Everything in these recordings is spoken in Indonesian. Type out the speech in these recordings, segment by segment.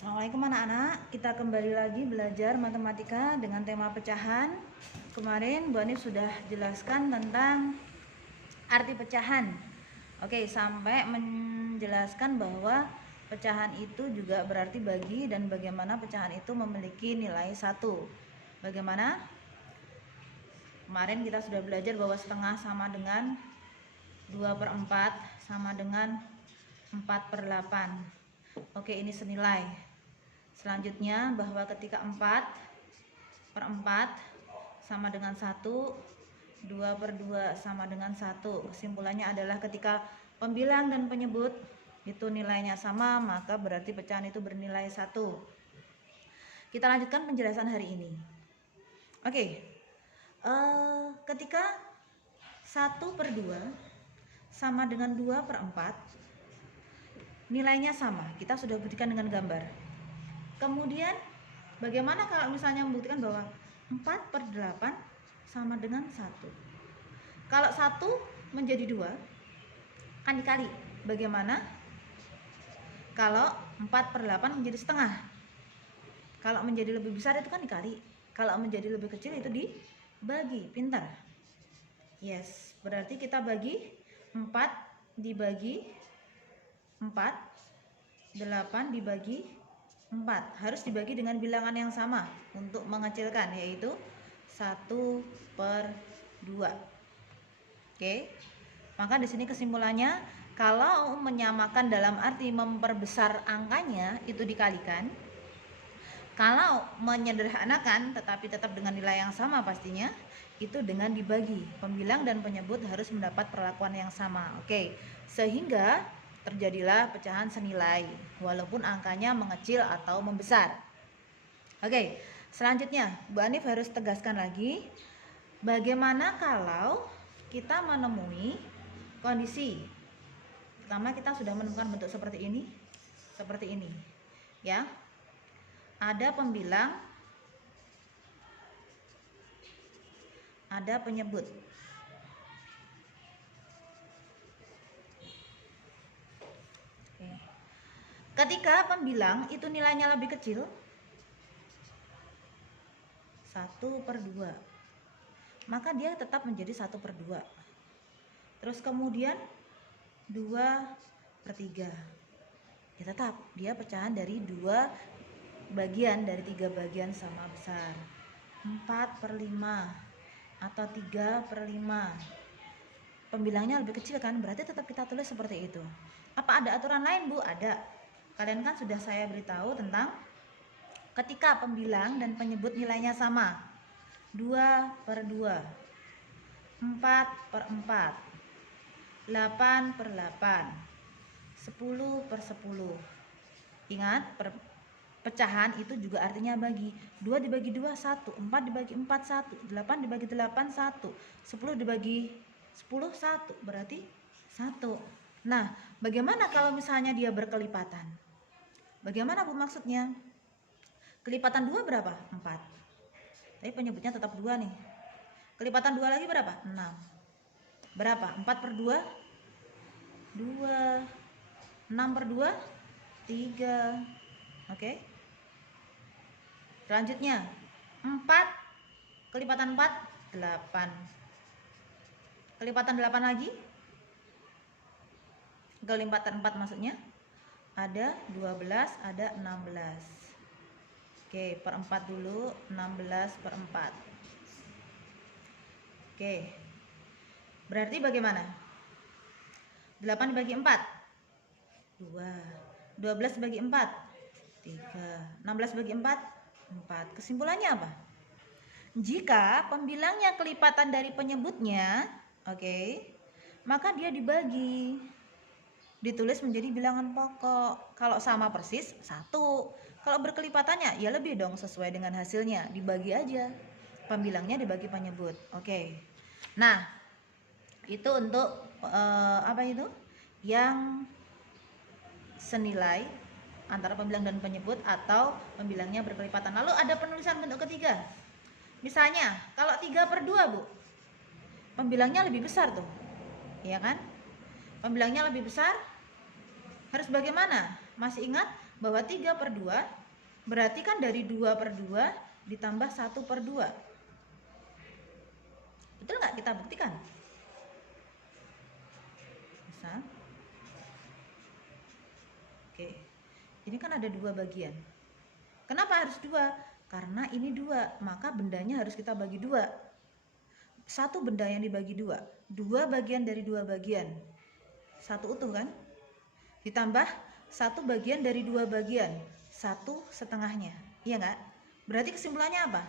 Assalamualaikum anak-anak, kita kembali lagi belajar matematika dengan tema pecahan. Kemarin Bu Anif sudah jelaskan tentang arti pecahan. Oke, sampai menjelaskan bahwa pecahan itu juga berarti bagi dan bagaimana pecahan itu memiliki nilai 1. Bagaimana? Kemarin kita sudah belajar bahwa setengah sama dengan 2/4 sama dengan 4/8. Oke, ini senilai. Selanjutnya bahwa ketika 4/4 sama dengan 1, 2/2 sama dengan 1. Kesimpulannya adalah ketika pembilang dan penyebut itu nilainya sama, maka berarti pecahan itu bernilai 1. Kita lanjutkan penjelasan hari ini. Oke, ketika 1/2 sama dengan 2/4, nilainya sama. Kita sudah buktikan dengan gambar. Kemudian bagaimana kalau misalnya membuktikan bahwa 4/8 sama dengan 1? Kalau 1 menjadi 2 kan dikali. Bagaimana kalau 4/8 menjadi setengah? Kalau menjadi lebih besar itu kan dikali. Kalau menjadi lebih kecil itu dibagi. Pintar. Yes, berarti kita bagi 4 dibagi 4, 8 dibagi 4. Harus dibagi dengan bilangan yang sama untuk mengecilkan, yaitu 1/2. Oke. Maka di sini kesimpulannya, kalau menyamakan dalam arti memperbesar angkanya itu dikalikan. Kalau menyederhanakan tetapi tetap dengan nilai yang sama pastinya, itu dengan dibagi. Pembilang dan penyebut harus mendapat perlakuan yang sama. Oke. Sehingga terjadilah pecahan senilai walaupun angkanya mengecil atau membesar. Oke, selanjutnya Bu Anif harus tegaskan lagi, bagaimana kalau kita menemui kondisi pertama, kita sudah menemukan bentuk seperti ini ya, ada pembilang, ada penyebut. Ketika pembilang itu nilainya lebih kecil, 1/2, maka dia tetap menjadi 1/2. Terus kemudian 2/3, ya tetap dia pecahan dari 2 bagian dari 3 bagian sama besar. 4/5 atau 3/5, pembilangnya lebih kecil kan, berarti tetap kita tulis seperti itu. Apa ada aturan lain, Bu? Ada. Kalian kan sudah saya beritahu tentang ketika pembilang dan penyebut nilainya sama, 2/2, 4/4, 8/8, 10/10. Ingat, pecahan itu juga artinya bagi. 2 dibagi 2 1, 4 dibagi 4 1, 8 dibagi 8 1, 10 dibagi 10 1, berarti 1. Nah, bagaimana kalau misalnya dia berkelipatan? Bagaimana Bu maksudnya? Kelipatan 2 berapa? 4. Tapi penyebutnya tetap 2 nih. Kelipatan 2 lagi berapa? 6. Berapa? 4/2? 2. 6/2? 3. Oke. Selanjutnya 4, kelipatan 4 8. Kelipatan 8 lagi? Kelipatan 4 maksudnya ada 12, ada 16. Oke, per 4 dulu, 16/4. Oke. Berarti bagaimana? 8 dibagi 4? 2. 12 dibagi 4? 3. 16 dibagi 4? 4. Kesimpulannya apa? Jika pembilangnya kelipatan dari penyebutnya, oke, maka dia dibagi, ditulis menjadi bilangan pokok. Kalau sama persis 1. Kalau berkelipatannya ya lebih dong, sesuai dengan hasilnya, dibagi aja. Pembilangnya dibagi penyebut. Oke. Nah, itu untuk apa itu? Yang senilai antara pembilang dan penyebut atau pembilangnya berkelipatan. Lalu ada penulisan bentuk ketiga. Misalnya, kalau 3/2, Bu. Pembilangnya lebih besar tuh. Iya kan? Pembilangnya lebih besar, harus bagaimana? Masih ingat bahwa 3/2 berarti kan dari 2/2 ditambah 1/2. Betul nggak? Kita buktikan. Bisa. Oke. Ini kan ada 2 bagian. Kenapa harus 2? Karena ini 2, maka bendanya harus kita bagi 2. Satu benda yang dibagi 2, 2 bagian dari 2 bagian. Satu utuh kan? Ditambah 1 bagian dari 2 bagian, 1/2-nya. Iya nggak? Berarti kesimpulannya apa?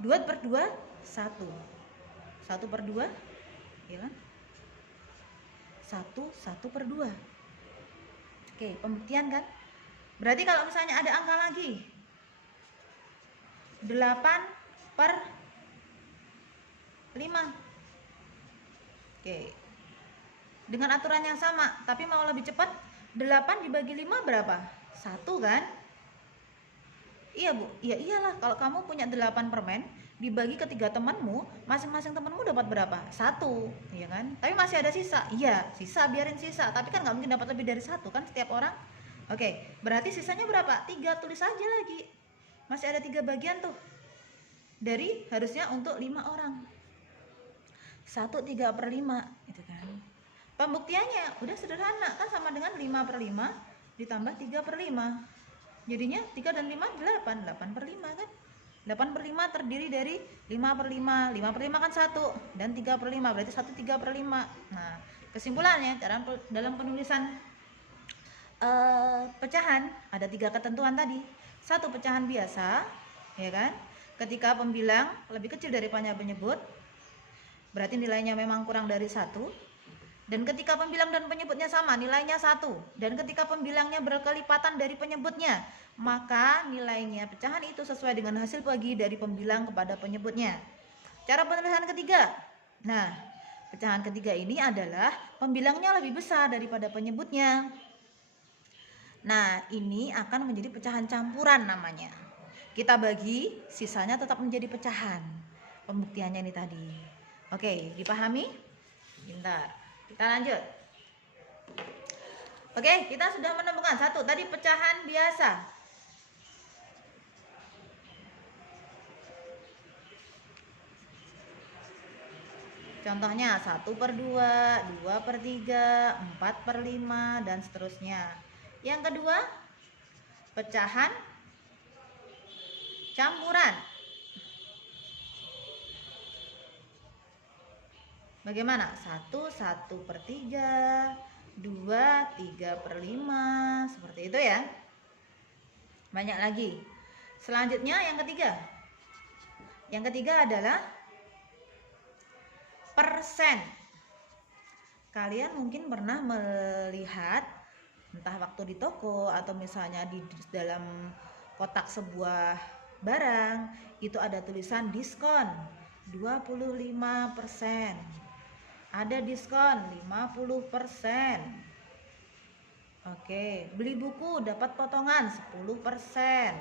2/2, 1. 1/2, ya kan? 1/2. Oke, pembuktian kan? Berarti kalau misalnya ada angka lagi 8/5. Oke. Dengan aturan yang sama, tapi mau lebih cepat, 8 dibagi 5 berapa? 1 kan? Iya Bu, ya iyalah, kalau kamu punya 8 permen dibagi ke 3 temanmu, masing-masing temanmu dapat berapa? 1, iya kan? Tapi masih ada sisa. Iya, sisa, biarin sisa, tapi kan nggak mungkin dapat lebih dari 1 kan setiap orang. Oke, berarti sisanya berapa? 3, tulis aja lagi. Masih ada 3 bagian tuh. Dari harusnya untuk 5 orang. 1/3/5 gitu kan. Pembuktiannya udah sederhana kan, sama dengan 5/5 ditambah 3/5. Jadinya 3 dan 5 8, 8/5 kan. 8/5 terdiri dari 5/5. 5/5 kan 1 dan 3/5, berarti 1/3/5. Nah, kesimpulannya dalam penulisan pecahan ada 3 ketentuan tadi. 1, pecahan biasa, ya kan? Ketika pembilang lebih kecil daripada penyebut, berarti nilainya memang kurang dari 1. Dan ketika pembilang dan penyebutnya sama, nilainya 1. Dan ketika pembilangnya berkelipatan dari penyebutnya, maka nilainya pecahan itu sesuai dengan hasil bagi dari pembilang kepada penyebutnya. Cara penulisan ketiga. Nah, pecahan ketiga ini adalah pembilangnya lebih besar daripada penyebutnya. Nah, ini akan menjadi pecahan campuran namanya. Kita bagi, sisanya tetap menjadi pecahan. Pembuktiannya ini tadi. Oke, dipahami? Pintar. Kita lanjut. Oke, kita sudah menemukan 1 tadi pecahan biasa. Contohnya 1/2, 2/3, 4/5 dan seterusnya. Yang kedua, pecahan campuran. Bagaimana? 1, 1/3, 2, 3/5, seperti itu ya. Banyak lagi. Selanjutnya yang ketiga. Yang ketiga adalah persen. Kalian mungkin pernah melihat entah waktu di toko atau misalnya di dalam kotak sebuah barang, itu ada tulisan diskon 25%. Ada diskon 50%. Oke, beli buku dapat potongan 10%.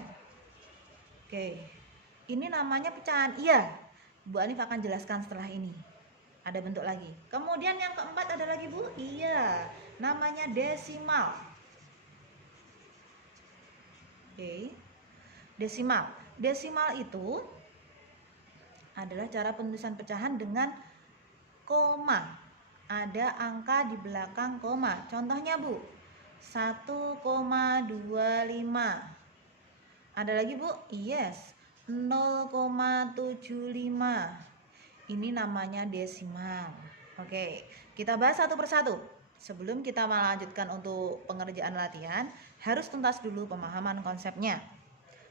Oke, ini namanya pecahan. Iya, Bu Anif akan jelaskan setelah ini. Ada bentuk lagi. Kemudian yang keempat ada lagi Bu? Iya, namanya desimal. Oke, desimal. Desimal itu adalah cara penulisan pecahan dengan koma. Ada angka di belakang koma. Contohnya Bu, 1,25. Ada lagi Bu? Yes, 0,75. Ini namanya desimal. Oke, kita bahas satu persatu. Sebelum kita melanjutkan untuk pengerjaan latihan, harus tuntas dulu pemahaman konsepnya.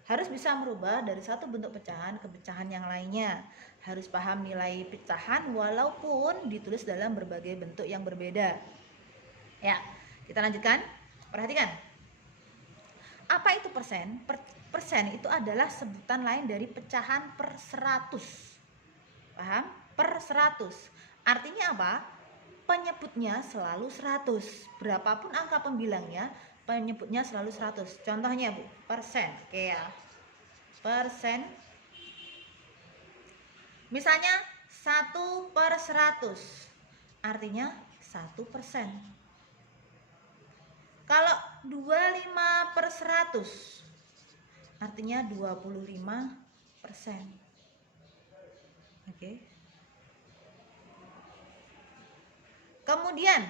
Harus bisa merubah dari satu bentuk pecahan ke pecahan yang lainnya. Harus paham nilai pecahan walaupun ditulis dalam berbagai bentuk yang berbeda. Ya, kita lanjutkan. Perhatikan. Apa itu persen? Persen itu adalah sebutan lain dari pecahan per 100. Paham? Per 100. Artinya apa? Penyebutnya selalu 100. Berapapun angka pembilangnya, penyebutnya selalu 100. Contohnya Bu, persen. Oke ya. Persen. Misalnya 1/100. Artinya 1%. Kalau 25/100, artinya 25%. Oke. Kemudian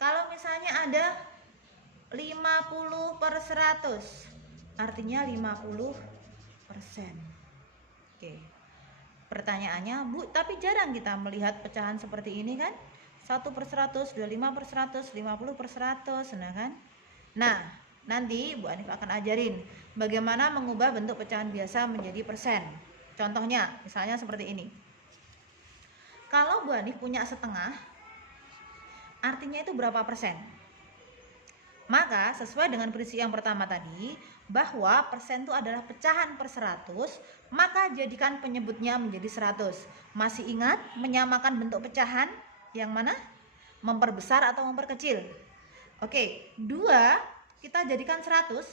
kalau misalnya ada 50/100, artinya 50%. Oke. Pertanyaannya, Bu, tapi jarang kita melihat pecahan seperti ini kan? 1/100, 25/100, 50/100, nah kan? Nah, nanti Bu Hanif akan ajarin bagaimana mengubah bentuk pecahan biasa menjadi persen. Contohnya, misalnya seperti ini. Kalau Bu Hanif punya setengah, artinya itu berapa persen? Maka sesuai dengan prinsip yang pertama tadi, bahwa persen itu adalah pecahan per 100, maka jadikan penyebutnya menjadi 100. Masih ingat menyamakan bentuk pecahan yang mana? Memperbesar atau memperkecil? Oke, 2 kita jadikan 100,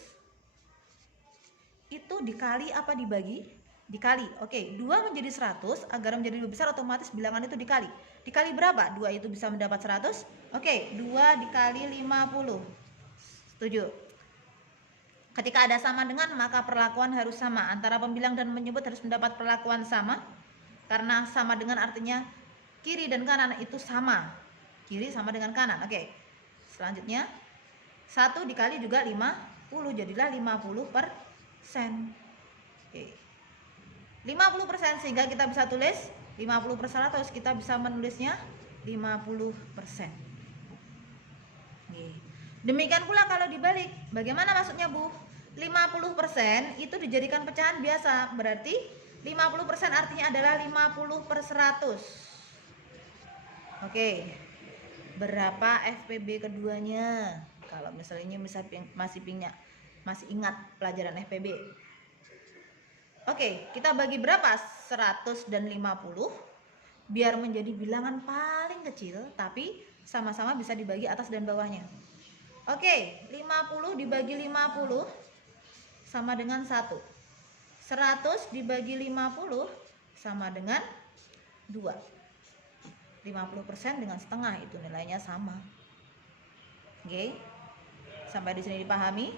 itu dikali apa dibagi? Dikali. Oke, 2 menjadi 100, agar menjadi lebih besar otomatis bilangan itu dikali. Dikali berapa? 2 itu bisa mendapat 100. Oke, 2 dikali 50. Setuju? Ketika ada sama dengan, maka perlakuan harus sama. Antara pembilang dan penyebut harus mendapat perlakuan sama. Karena sama dengan artinya kiri dan kanan itu sama. Kiri sama dengan kanan. Oke. Selanjutnya 1 dikali juga 50, jadilah 50%. Oke. 50%, sehingga kita bisa tulis 50/100, kita bisa menulisnya 50%. Oke. Demikian pula kalau dibalik, bagaimana maksudnya, Bu? 50% itu dijadikan pecahan biasa, berarti 50% artinya adalah 50/100. Oke. Berapa FPB keduanya? Kalau misalnya masih ingat pelajaran FPB. Oke, kita bagi berapa? 100 dan 50 biar menjadi bilangan paling kecil, tapi sama-sama bisa dibagi atas dan bawahnya. Oke, 50 dibagi 50 sama dengan 1. 100 dibagi 50 sama dengan 2. 50% dengan setengah, itu nilainya sama. Oke. Sampai di sini dipahami?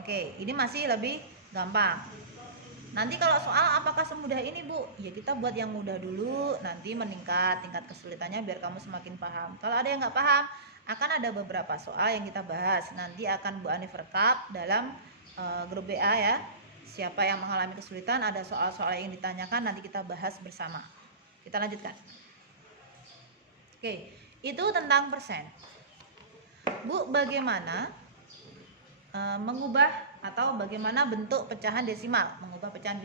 Oke, ini masih lebih gampang. Nanti kalau soal apakah semudah ini, Bu? Ya kita buat yang mudah dulu, nanti meningkat tingkat kesulitannya biar kamu semakin paham. Kalau ada yang nggak paham, akan ada beberapa soal yang kita bahas. Nanti akan Bu Hanif rekap dalam grup BA ya. Siapa yang mengalami kesulitan, ada soal-soal yang ditanyakan, nanti kita bahas bersama. Kita lanjutkan. Oke, itu tentang persen. Bu, bagaimana mengubah atau bagaimana bentuk pecahan desimal? Mengubah pecahan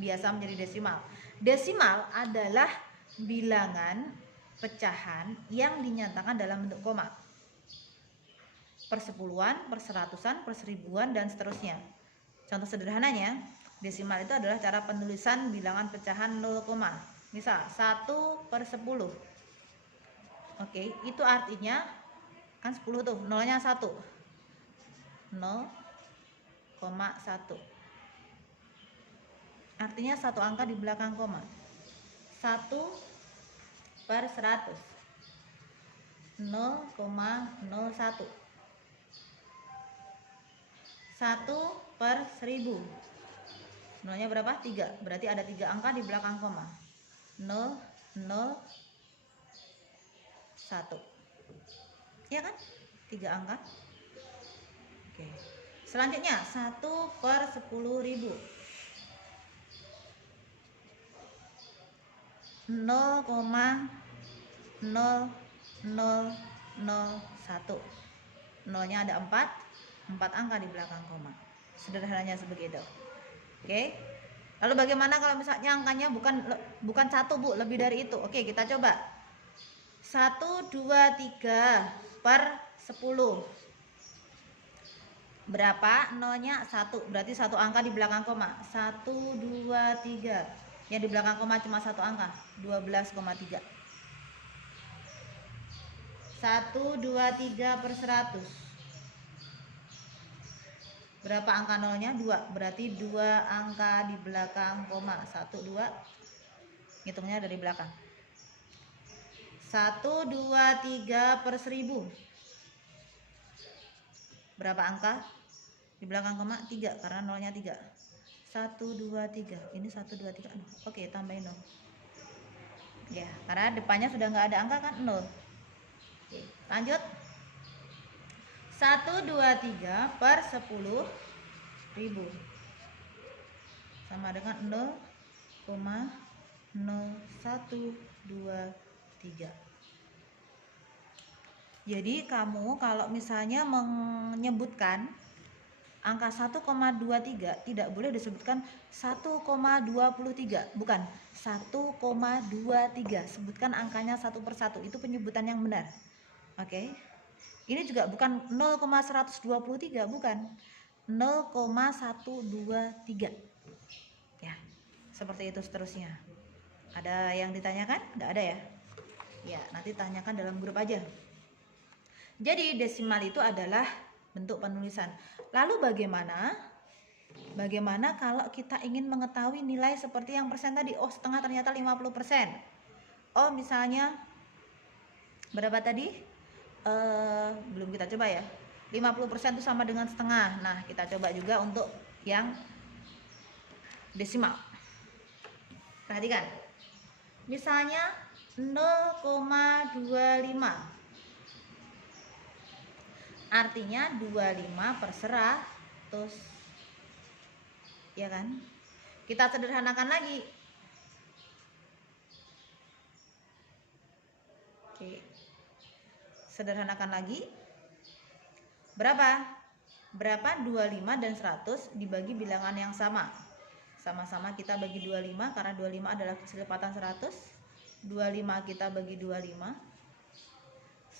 biasa menjadi desimal. Desimal adalah bilangan pecahan yang dinyatakan dalam bentuk koma. Per sepuluhan, per seratusan, per seribuan, dan seterusnya. Contoh sederhananya, desimal itu adalah cara penulisan bilangan pecahan 0, misal 1/10. Oke, itu artinya kan 10 tuh, nolnya 1. 0,1. Artinya satu angka di belakang koma. 1/100. 0,01. 1/1000. Nolnya berapa? 3. Berarti ada 3 angka di belakang koma. 0, 0, 1. Ya kan? 3 angka. Oke. Selanjutnya 1/10.000. 0,0001. Nolnya ada 4 angka di belakang koma. Sederhananya sebegitu. Oke. Lalu bagaimana kalau misalnya angkanya bukan 1, Bu, lebih dari itu? Oke, kita coba. 1, 2, 3 per 10. Berapa? Nolnya 1. Berarti 1 angka di belakang koma. 1, 2, 3. Yang di belakang koma cuma 1 angka. 12,3. 1, 2, 3 per 100. Berapa angka nolnya? 2. Berarti 2 angka di belakang koma. 1, 2. Hitungnya dari belakang. 1, 2, 3 per 1000. Berapa angka? Di belakang koma 3 karena nolnya 3. 1, 2, 3. Ini 1, 2, 3. Oke, tambahin 0. Ya, karena depannya sudah nggak ada angka kan 0. Oke, lanjut. 1, 2, 3 per 10.000 sama dengan 0,0123. Jadi kamu kalau misalnya menyebutkan angka 1,23 tidak boleh disebutkan 1,23, bukan 1,23. Sebutkan angkanya satu persatu, itu penyebutan yang benar. Oke. Ini juga bukan 0,123, bukan 0,123. Ya, seperti itu seterusnya. Ada yang ditanyakan? Nggak ada ya? Ya, nanti tanyakan dalam grup aja. Jadi desimal itu adalah bentuk penulisan. Lalu bagaimana kalau kita ingin mengetahui nilai seperti yang persen tadi? Oh, setengah ternyata 50%. Oh, misalnya berapa tadi? Belum kita coba ya. 50% itu sama dengan setengah. Nah, kita coba juga untuk yang desimal. Perhatikan. Misalnya 0,25. Artinya 25 per 100. Ya kan? Kita sederhanakan lagi. Oke. Sederhanakan lagi. Berapa? 25 dan 100 dibagi bilangan yang sama. Sama-sama kita bagi 25 karena 25 adalah kecepatan 100. 25 kita bagi 25.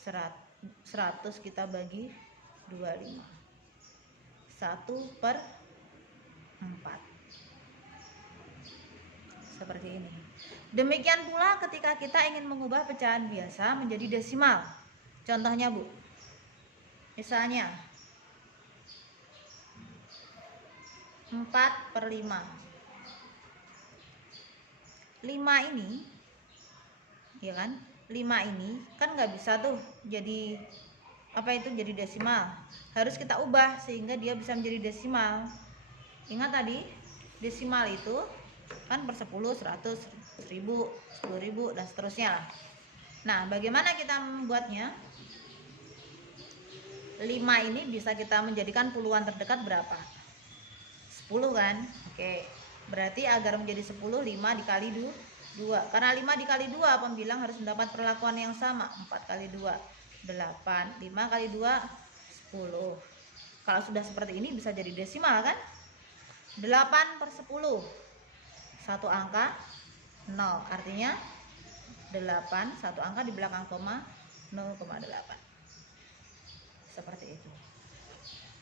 100 kita bagi 25. 1 per 4. Seperti ini. Demikian pula ketika kita ingin mengubah pecahan biasa menjadi desimal. Contohnya, Bu. Misalnya 4 per 5. 5 ini, ya kan? 5 ini kan nggak bisa tuh jadi jadi desimal. Harus kita ubah sehingga dia bisa menjadi desimal. Ingat tadi, desimal itu kan per 10, 100, 1000, 10.000 dan seterusnya. Nah, bagaimana kita membuatnya? 5 ini bisa kita menjadikan puluhan terdekat berapa? 10 kan? Oke. Berarti agar menjadi 10, 5 dikali 2. Karena 5 dikali 2 pembilang harus mendapat perlakuan yang sama. 4 kali 2, 8. 5 kali 2, 10. Kalau sudah seperti ini bisa jadi desimal kan? 8 per 10. Satu angka 0. Artinya 8, satu angka di belakang koma 0,8. Seperti itu.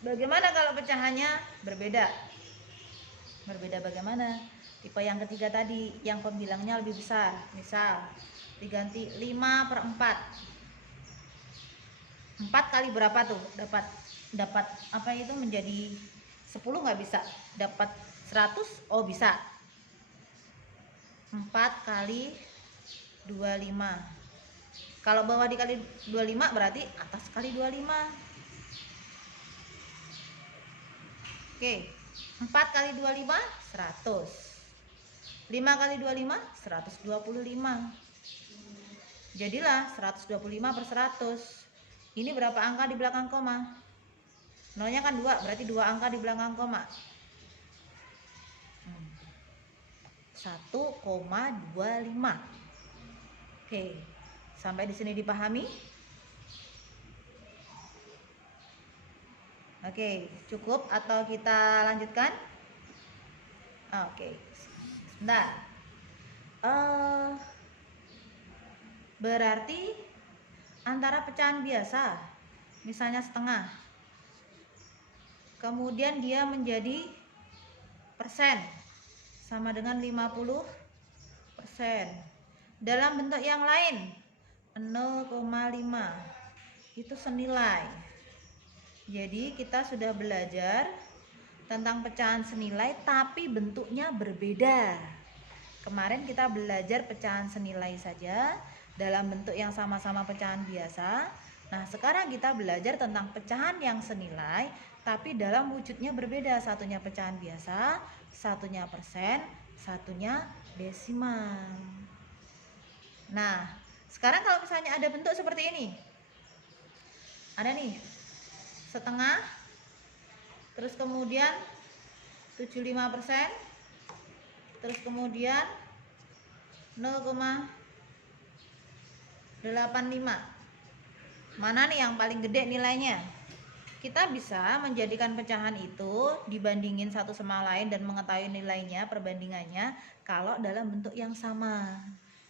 Bagaimana kalau pecahannya berbeda? Berbeda bagaimana? Tipe yang ketiga tadi, yang pembilangnya lebih besar. Misal diganti 5 per 4. 4 kali berapa tuh? Dapat apa itu menjadi 10 nggak bisa? Dapat 100? Oh, bisa. 4 kali 25. Kalau bawah dikali 25 berarti atas kali 25. Oke, 4 kali 25, 100. 5 kali 25, 125. Jadilah 125 per 100. Ini berapa angka di belakang koma? Nolnya kan 2, berarti 2 angka di belakang koma. 1,25. Oke, sampai di sini dipahami? Oke, cukup atau kita lanjutkan? Oke, sebentar. Berarti antara pecahan biasa, misalnya setengah, kemudian dia menjadi persen, sama dengan 50%. Dalam bentuk yang lain 0,5 itu senilai. Jadi kita sudah belajar tentang pecahan senilai tapi bentuknya berbeda. Kemarin kita belajar pecahan senilai saja dalam bentuk yang sama-sama pecahan biasa, Nah, sekarang kita belajar tentang pecahan yang senilai tapi dalam wujudnya berbeda. Satunya pecahan biasa, satunya persen, satunya desimal. Nah, sekarang kalau misalnya ada bentuk seperti ini, ada nih setengah, terus kemudian 75%, terus kemudian 0,85. Mana nih yang paling gede nilainya? Kita bisa menjadikan pecahan itu dibandingin satu sama lain dan mengetahui nilainya, perbandingannya kalau dalam bentuk yang sama,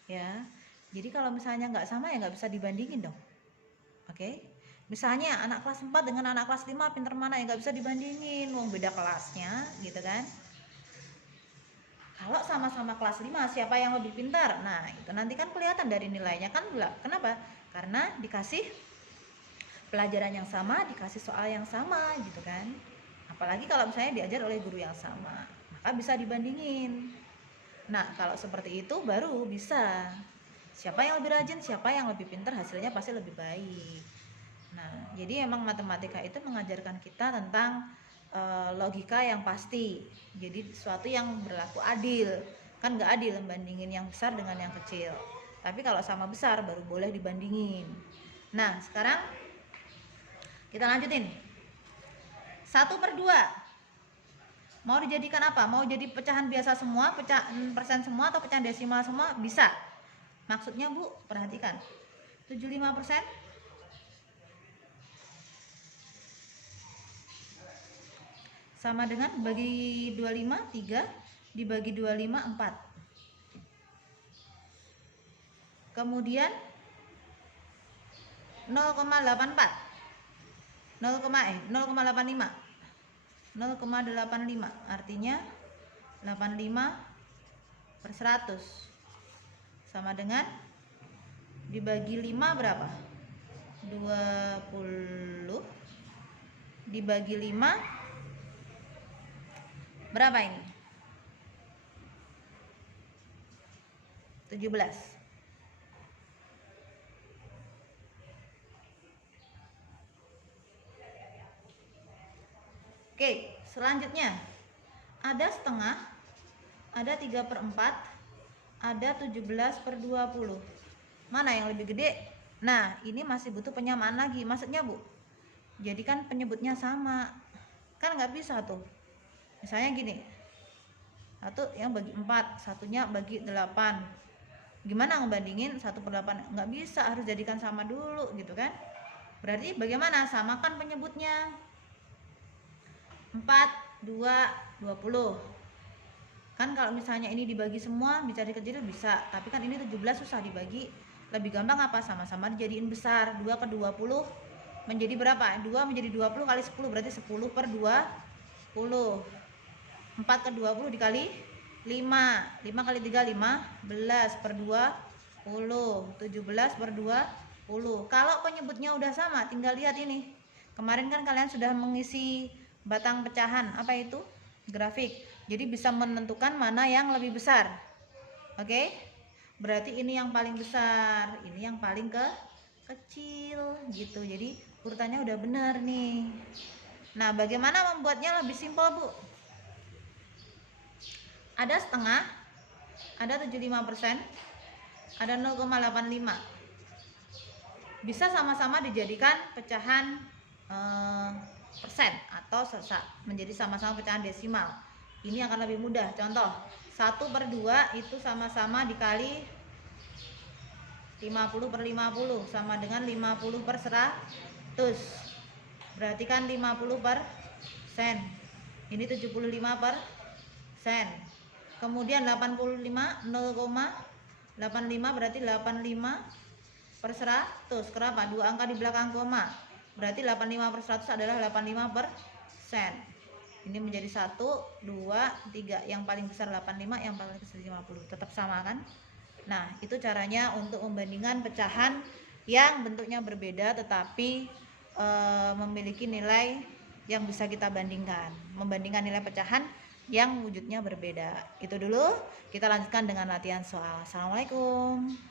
ya. Jadi kalau misalnya nggak sama ya nggak bisa dibandingin dong. Oke? Misalnya anak kelas 4 dengan anak kelas 5 pinter mana ya nggak bisa dibandingin, wong beda kelasnya, gitu kan. Kalau sama-sama kelas 5 siapa yang lebih pintar? Nah, itu nanti kan kelihatan dari nilainya kan. Kenapa? Karena dikasih pelajaran yang sama, dikasih soal yang sama, gitu kan. Apalagi kalau misalnya diajar oleh guru yang sama, maka bisa dibandingin. Nah, kalau seperti itu baru bisa. Siapa yang lebih rajin, siapa yang lebih pintar, hasilnya pasti lebih baik. Nah, jadi emang matematika itu mengajarkan kita tentang logika yang pasti. Jadi sesuatu yang berlaku adil. Kan nggak adil membandingin yang besar dengan yang kecil. Tapi kalau sama besar baru boleh dibandingin. Nah, sekarang kita lanjutin. 1/2 mau dijadikan apa? Mau jadi pecahan biasa semua, pecahan persen semua, atau pecahan desimal semua? Bisa. Maksudnya Bu, perhatikan. 75% sama dengan bagi 25, 3, dibagi 25, 4. Kemudian 0,84. 0,85. 0,85 artinya 85/100 sama dengan dibagi 5 berapa? 20 dibagi 5 berapa ini? 17. Oke, selanjutnya ada setengah, ada 3/4, ada 17/20. Mana yang lebih gede? Nah, ini masih butuh penyamaan lagi. Maksudnya Bu, jadikan penyebutnya sama. Kan nggak bisa tuh. Misalnya gini, satu yang bagi 4, satunya bagi 8. Gimana ngebandingin 1/8? Nggak bisa, harus jadikan sama dulu gitu kan. Berarti bagaimana? Samakan penyebutnya. 4, 2, 20. Kan kalau misalnya ini dibagi semua bisa dikecilin bisa, tapi kan ini 17 susah dibagi. Lebih gampang apa? Sama-sama dijadiin besar. 2 ke 20 menjadi berapa? 2 menjadi 20 kali 10 berarti 10/20. 4 ke 20 dikali 5. 5 kali 3 15/20. 17/20. Kalau penyebutnya udah sama, tinggal lihat ini. Kemarin kan kalian sudah mengisi batang pecahan, apa itu? Grafik. Jadi bisa menentukan mana yang lebih besar. Oke? Berarti ini yang paling besar, ini yang paling kecil gitu. Jadi urutannya udah benar nih. Nah, bagaimana membuatnya lebih simpel, Bu? Ada setengah, ada 75%, ada 0,85. Bisa sama-sama dijadikan pecahan persen atau menjadi sama-sama pecahan desimal. Ini akan lebih mudah. Contoh 1/2 itu sama-sama dikali 50/50 sama dengan 50/100. Berarti kan 50%. Ini 75%. Kemudian 85, 0,85 berarti 85/100. Kenapa? Dua angka di belakang koma. Berarti 85/100 adalah 85%. Ini menjadi 1, 2, 3. Yang paling besar 85, yang paling kecil 50. Tetap sama kan? Nah, itu caranya untuk membandingkan pecahan yang bentuknya berbeda tetapi memiliki nilai yang bisa kita bandingkan. Membandingkan nilai pecahan yang wujudnya berbeda. Itu dulu, kita lanjutkan dengan latihan soal. Assalamualaikum.